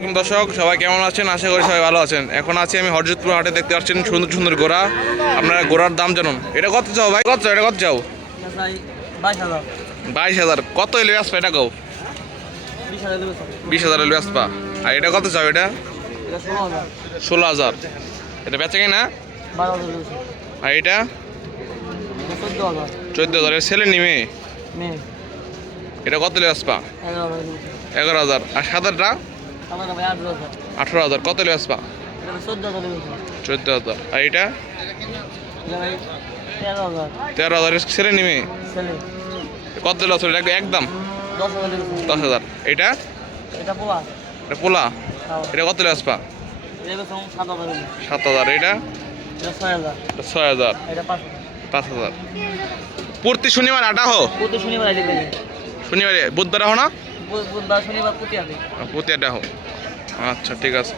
দর্শক সবাই কেমন আছেন? আশা করি সবাই ভালো আছেন। এখন আছি আমি হরজতপুর হাটে, দেখতে পাচ্ছেন সুন্দর সুন্দর ঘোড়া। আপনারা ঘোড়ার দাম জানুন। এটা কত চাও ভাই? কত চাও? এটা কত চাও? 22,000। কত এলে আসপা? এটা কও 20,000 এলে আসপা। আর এটা কত চাও? এটা 16,000। এটা বেচে কিনা? আর এটা 14,000। এর ছেলে নিমে এটা কত এলে আসপা? 11,000। আর সাদারটা 18,000। কত এলে আসপা? 14,000। আর এটা 13,000। ছেলে নিমে কত এলে আসবে? এটা একদম 10,000। এটা পোলা এটা কত এলে আসপা? 7,000। এটা 6,000। 5,000। প্রতি শনিবার আটা হো? শনিবারে বুধবার হো না? প্রতি আটা হো। আচ্ছা ঠিক আছে।